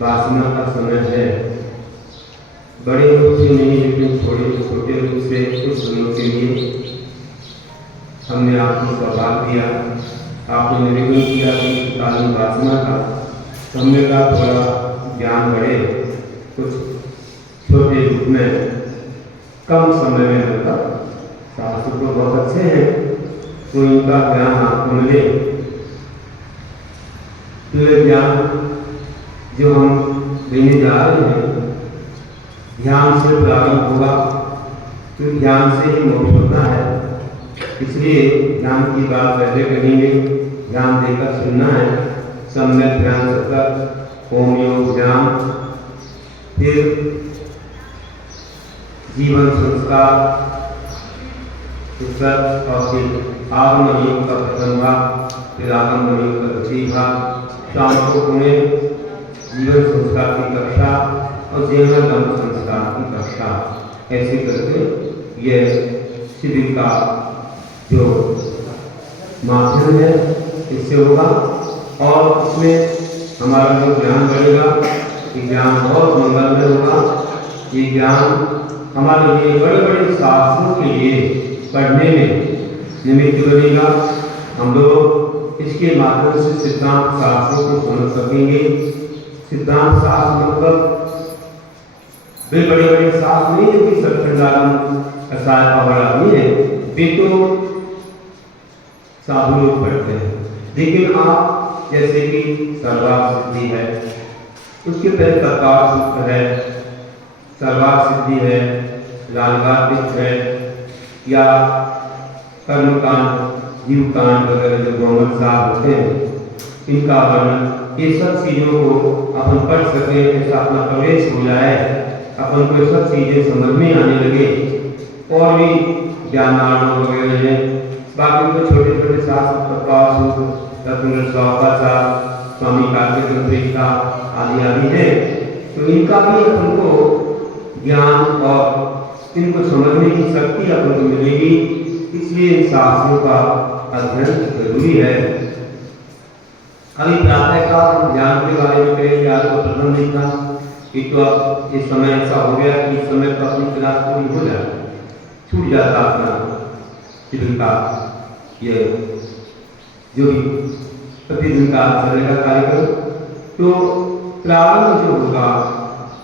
वासना का समय है। बड़े रूप से नहीं लेकिन छोटे रूप से कुछ दिनों के लिए हमने आपको सौभाग्य दिया, आपने निवेदन किया कि कालीन वासना का समय का थोड़ा ज्ञान बढ़े, कुछ छोटे रूप में कम समय में मतलब शास्त्र तो बहुत अच्छे हैं तो इनका ज्ञान आपको मिले। तो ये ज्ञान जो हम देने जा रहे हैं ध्यान से प्रारंभ होगा, तो ध्यान से ही मोक्ष होता है। इसलिए ध्यान की बात पहले करेंगे, ध्यान देकर सुनना है। सम्यक ध्यान सतत ओम योग ध्यान, फिर जीवन संस्कार और फिर आगम योग का प्रथम भाग, फिर आगम योग का द्वितीय भाग, शाम को पुणे जीवन संस्कार की कक्षा और जीवन धर्म संस्कार की कक्षा, ऐसे करके यह शिविर का जो माध्यम है इससे होगा। और इसमें हमारा जो ज्ञान बढ़ेगा, ये ज्ञान बहुत मंगलमय होगा। ये ज्ञान हमारे लिए बड़े बड़े शास्त्रों के लिए पढ़ने में निमित्त बनेगा। हम लोग इसके माध्यम से सिद्धांत शास्त्रों को समझ सकेंगे। सिद्धांत शास्त्र मतलब वे बड़े बड़े शास्त्र नहीं है कि सत्संगारम असाय पढ़ा नहीं है, वे तो साधु लोग पढ़ते हैं। लेकिन आप जैसे कि सर्वार्थ सिद्धि है, उसके तहत तत्काल सूत्र है, सर्वार्थ सिद्धि है, लालगार्पिक है, या कर्मकांड जीवकांड वगैरह जो गौमन साहब होते हैं, इनका वर्णन, ये सब चीज़ों को अपन पढ़ सके, ऐसा अपना प्रवेश हो जाए, अपन को सब चीज़ें समझ में आने लगे। और भी ज्ञानार्णव वगैरह हैं, बाकी तो छोटे छोटे शास्त्र प्रकाश रत्न स्वामी कार्तिका आदि आदि है, तो इनका भी अपन को ज्ञान और इनको समझने की शक्ति अपन को मिलेगी। इसलिए इन शास्त्रों का अध्ययन जरूरी है। अभी प्रातः का ध्यान के बारे में कहेंगे, आपको प्रथम देखना कि तो अब इस समय ऐसा हो गया कि इस समय तो अपनी क्लास पूरी हो जाए, छूट जाता अपना शिविर का ये जो भी प्रतिदिन का चलेगा कार्यक्रम। तो प्रारंभ जो होगा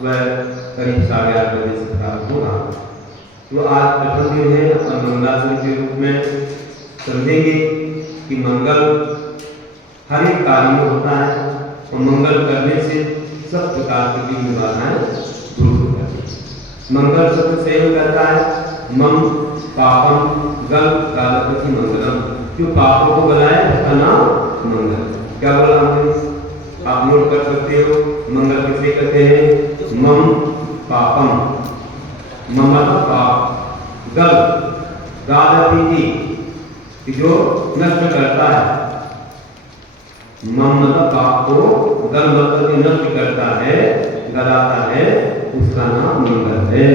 वह करीब 8:30 बजे से प्रारंभ होगा। तो आज प्रथम दिन है, अपन मंगलाचरण के रूप में समझेंगे कि मंगल हर एक कार्य में होता है और मंगल करने से सब प्रकार की विघ्न बाधाएं दूर हो जाती है। मंगल शब्द से कहता है मम पापम गल गालपति मंगलम, जो पापों को गलाए उसका नाम मंगल। क्या बोला हमने? आप नोट कर सकते हो। मंगल किसे कहते हैं? मम पापम, ममता पाप, गल गालपति जो नष्ट करता है, ममता पाप को गल मतलब नष्ट करता है, गलाता है, उसका नाम मंगल है।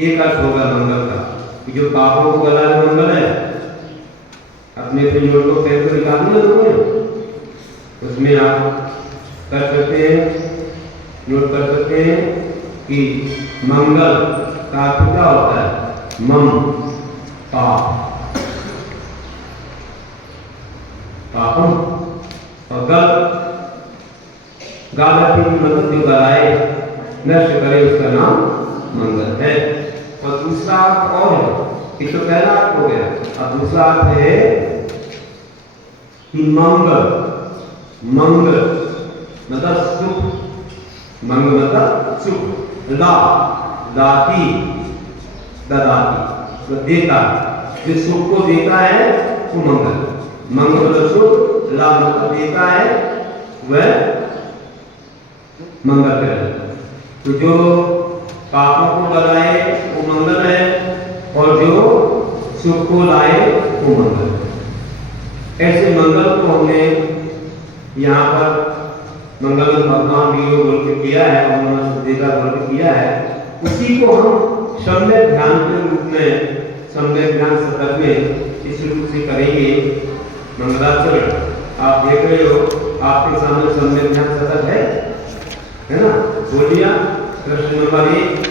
एक अर्थ होगा मंगल का कि जो पापों को गलाए मंगल है। अपने से नोट को फेंक कर निकाल दिया लोगों, उसमें आप कर सकते हैं, नोट कर सकते हैं कि मंगल का अर्थ क्या होता है? मम पाप, पापम, और गल गालती मतलब जो गलाए नष्ट करे उसका नाम मंगल है। और दूसरा अर्थ और है, ये तो पहला अर्थ हो गया। अब दूसरा अर्थ है कि मंगल, मंगल मतलब सुख, मंगल मतलब सुख, ला दाती ददाती तो देता, जो सुख को देता है वो मंगल। मंगल मतलब सुख, ला मतलब देता है, वह मंगल है। तो जो पापों को गलाए वो मंगल है और जो सुख को लाए वो मंगल है। ऐसे मंगल को हमने यहाँ पर मंगल भगवान वियोग बोल के किया है और मनोदेता बोल के किया है। उसी को हम सम्यक ध्यान के रूप में, सम्यक ध्यान शतक में इस रूप से करेंगे मंगलाचरण। आप देख रहे हो आपके सामने सम्यक ध्यान शतक है ना? बोलिया प्रश्न नंबर 1,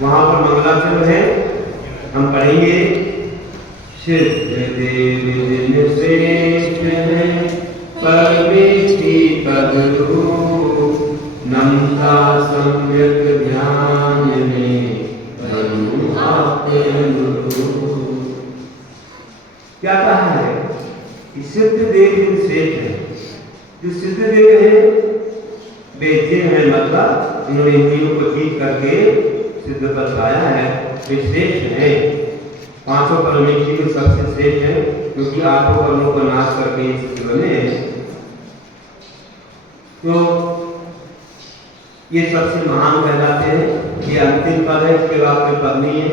वहां पर मंगलाचरण है, हम पढ़ेंगे। सिद्ध देव जिन श्रेष्ठ है परमेष्टि पद रूप, नमता सम्यक ध्यान में तनु आपके अनुरूप। क्या कहा है कि सिद्ध देव जिन श्रेष्ठ है। जो सिद्ध देव है वे जिन है, मतलब इन्होंने इंद्रियों को जीत करके सिद्ध पद पाया है, वे श्रेष्ठ है। पांचों परमेष्टि में सबसे श्रेष्ठ है, क्योंकि आठों कर्मों का नाश करके सिद्ध बने। तो ये सबसे महान कहलाते हैं। ये अंतिम पद है, इसके बाद कोई पद नहीं है।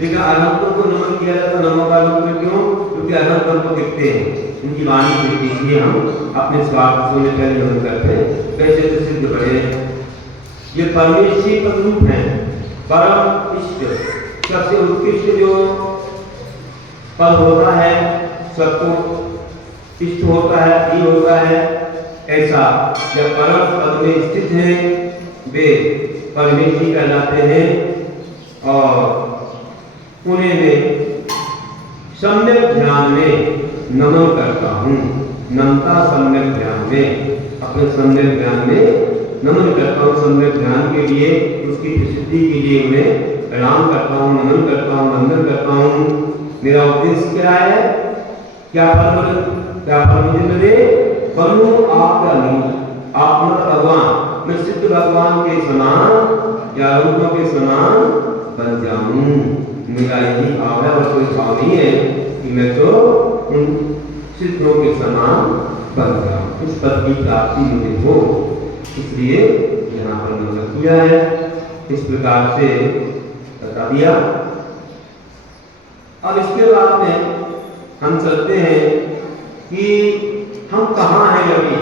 लेकिन अनंतों को नमन किया जाता है। नमो का रूप में क्यों? क्योंकि अनंत हमको दिखते हैं, उनकी वाणी दिखती है, इसलिए हम अपने स्वार्थ से उन्हें पहले नमन करते हैं। कैसे तो सिद्ध बड़े ये परमेष्टि पद रूप है, परम इष्ट, सबसे उत्कृष्ट जो पद होता है, सबको इष्ट होता है, प्रिय होता है। ऐसा जब परम पद में स्थित है वे परमेष्टि कहलाते हैं। और उन्हें मैं सम्यक ध्यान में नमन करता हूँ। नमता सम्यक ध्यान में, अपने सम्यक ध्यान में नमन करता हूँ। सम्यक ध्यान के लिए, उसकी प्रसिद्धि के लिए उन्हें प्रणाम करता हूँ, नमन करता हूँ, वंदन करता हूँ। मेरा उद्देश्य क्या है? क्या फल मुझे मिले? बनूं आपका नहीं, आप मतलब भगवान, मैं सिद्ध भगवान के समान या रूपों के समान बन जाऊं। मेरा यही भाव है और कोई भाव नहीं है कि मैं तो उन सिद्धों के समान बन जाऊं, इस पद की प्राप्ति मुझे हो। इसलिए यहाँ पर मंगल किया है, इस प्रकार से बता दिया। अब इसके बाद में हम चलते हैं कि हम कहाँ हैं अभी।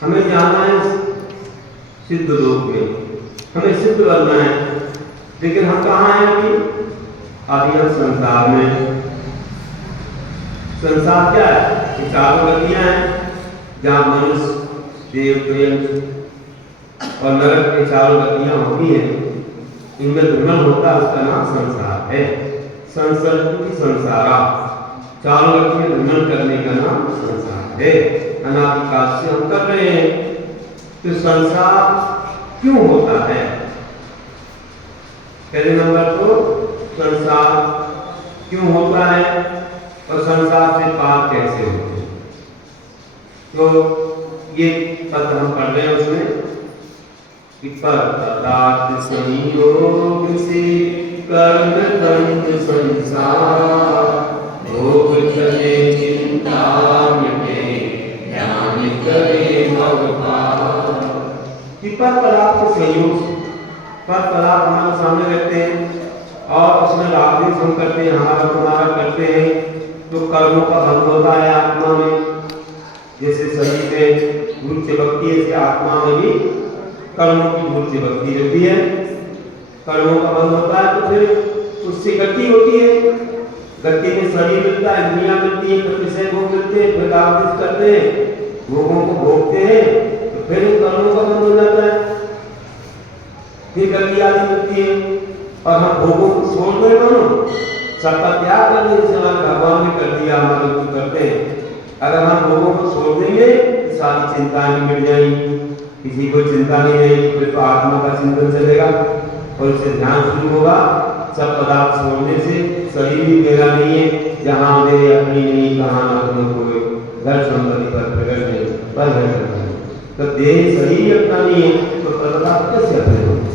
हमें जाना है सिद्ध लोक में, हमें सिद्ध बनना है। लेकिन हम कहाँ हैं अभी? अभी हम संसार में। संसार क्या है? ये चारों गतियां हैं, जहाँ मनुष्य, देव, प्रेम और नरक के चारों गतियां होती हैं। इनमें भ्रमण होता है, उसका नाम संसार है। संसर्ग संसारा, चारों गतियां भ्रमण करने का नाम संसार है। है, अनादिकाल से हम कर रहे हैं। तो संसार क्यों होता है? पहले नंबर तो संसार क्यों होता है और संसार से पार कैसे होते हैं। तो ये पद हम पढ़ रहे हैं उसमें कि पदार्थ संयोग से कर्म बंध संसार, भोग चले चिंता मिटे, ध्यान करे भगवान। कि पर पदार्थ संयोग से, पर पदार्थ हमारे सामने रहते हैं और उसमें राग द्वेष हम करते हैं, हमारा करते हैं, तो कर्मों का बंध होता है आत्मा में। जैसे शरीर में धूल चिपकती है, ऐसे आत्मा में भी कर्मों की धूल चिपकती रहती है, कर्मों का बंध होता है। तो फिर उससे गति होती है, गति में शरीर मिलता है, दुनिया मिलती है, फिर विषय भोग मिलते हैं, फिर राग द्वेष करते हैं, भोगों को भोगते हैं, तो फिर कर्मों का बंध हो जाता है, फिर गति आदि मिलती है और हम भोगों को छोड़ दें, दोनों सबका त्याग करने जैसे हमारे भगवान ने कर दिया, हमारे को करते हैं। अगर हम भोगों को छोड़ देंगे तो सारी चिंताएं भी मिट जाएंगी, किसी को चिंता नहीं रहेगी, फिर तो आत्मा का चिंतन चलेगा और इससे ध्यान शुरू होगा। सब पदार्थ छोड़ने से शरीर भी मेरा नहीं है, जहाँ मेरे अपनी नहीं, कहाँ न अपनों कोई, घर संपत्ति पर प्रकट नहीं, पर घर करता है। तो देह शरीर अपना नहीं है तो पदार्थ कैसे अपने होंगे?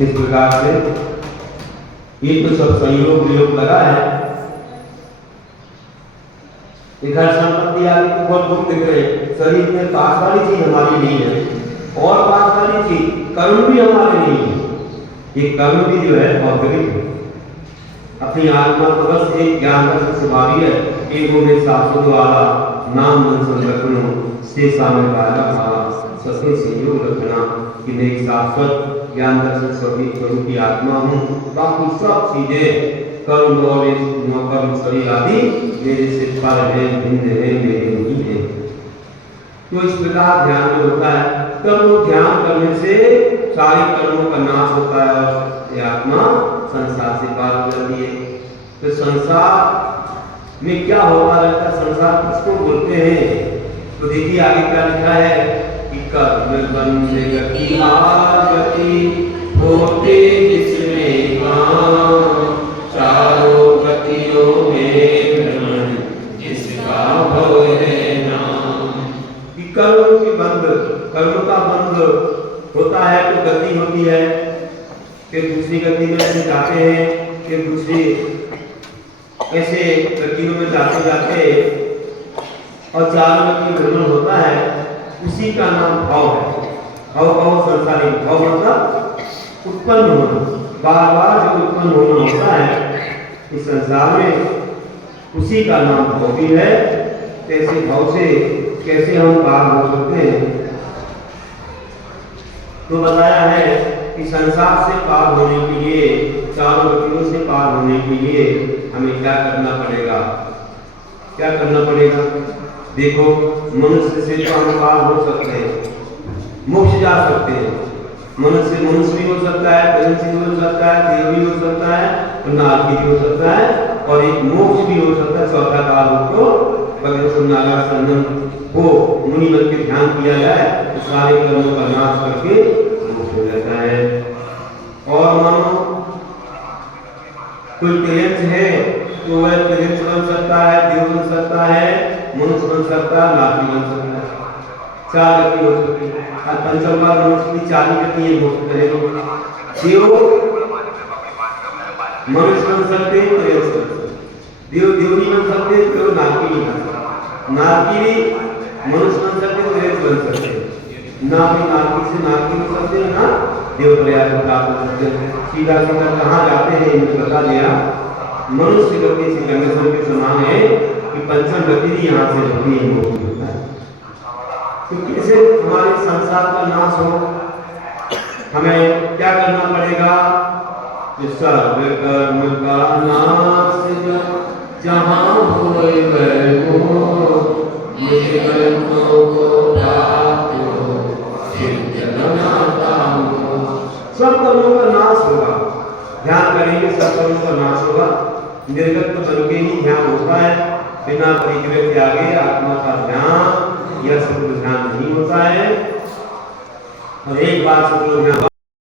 इस प्रकार से ये तो सब संयोग वियोग लगा है। घर संपत्ति आदि को बहुत दुख दिख रहे, शरीर में पास वाली चीज हमारी नहीं है और पास वाली चीज कर्म भी हमारे नहीं है। ये कर्म भी जो है भौतिक है, अपनी आत्मा को बस एक ज्ञान का स्वभावी है, एगो में शाश्वत वाला नाम मन संरक्षण से सामने वाला भाव सत्य संयोग रखना कि मैं एक शाश्वत ज्ञान दर्शन स्वरूप की आत्मा हूँ, बाकी सब चीजें कर्म और नौकर्म शरीर आदि मेरे से पर है, भिन्न है, मेरे नहीं है। तो इस प्रकार ध्यान में होता है, तब वो ध्यान करने से सारे कर्मों का नाश होता है और ये आत्मा संसार से पार हो जाती है। तो संसार में क्या होता रहता है, संसार किसको बोलते हैं? तो देखिए आगे क्या लिखा है कि कर्म बंध गति आगति होते जिसमें काम, चारों गतियों में भ्रमण जिसका भव है नाम। कि कर्म की बंध, कर्म का बंध होता है तो गति होती है, फिर दूसरी गति में ऐसे जाते हैं, फिर दूसरी ऐसे गतियों में जाते जाते और चारों गति भ्रमण होता है, उसी का नाम भाव है। भाव भाव संसारी, भाव मतलब उत्पन्न होना, बार बार जो उत्पन्न होना होता है इस संसार में, उसी का नाम भाव भी है। ऐसे भाव से कैसे हम पार हो सकते हैं? तो बताया है कि संसार से पार होने के लिए, चारों गतियों से पार होने के लिए हमें क्या करना पड़ेगा? क्या करना पड़ेगा? देखो, मनुष्य से तो हम पार हो सकते हैं, मोक्ष जा सकते हैं। मनुष्य मनुष्य भी हो सकता है, पंछी भी हो सकता है, देव भी हो सकता है, नारकी भी हो सकता है और एक मोक्ष भी हो सकता है। चौथा काल को नागा संगम हो मुनि बन के ध्यान किया जाए तो सारे कर्मों का नाश करके मोक्ष हो जाता है। और मानो कोई टेलेंट है तो वह टेलेंट बन सकता है, देव बन सकता है, मनुष्य बन सकता है, नारकी बन सकता है। चार गति हो सकती है, पंचम बार मनुष्य की चार गति है, मोक्ष करेगा। देव मनुष्य बन सकते हैं, देव देव नहीं बन सकते, तो नारकी नहीं बन सकते। नारकी भी मनुष्य बन सकते हैं, देव बन सकते हैं। ना भी नारकी से नारकी बन सकते हैं, ना देव प्रयास प्राप्त कर सकते हैं। सीधा सीधा कहाँ जाते हैं इनको बता दिया। मनुष्य गति से गंगेश्वर के समान है कि पंचम गति भी यहाँ से होती है, मोक्ष होता है। तो कैसे हमारे संसार का नाश हो, हमें क्या करना पड़ेगा? सर्व कर्म का नाश जहाँ होए वह हो, मुझे कर्मों को प्राप्त हो, सिद्ध बनाता हूँ। सब कर्मों का नाश होगा, ध्यान करेंगे सब कर्मों का नाश होगा। निर्गत बन के ही ध्यान होता है, बिना परिग्रह के आगे आत्मा का ध्यान, यह शुक्ल ध्यान नहीं होता है। और एक बार शुक्ल ध्यान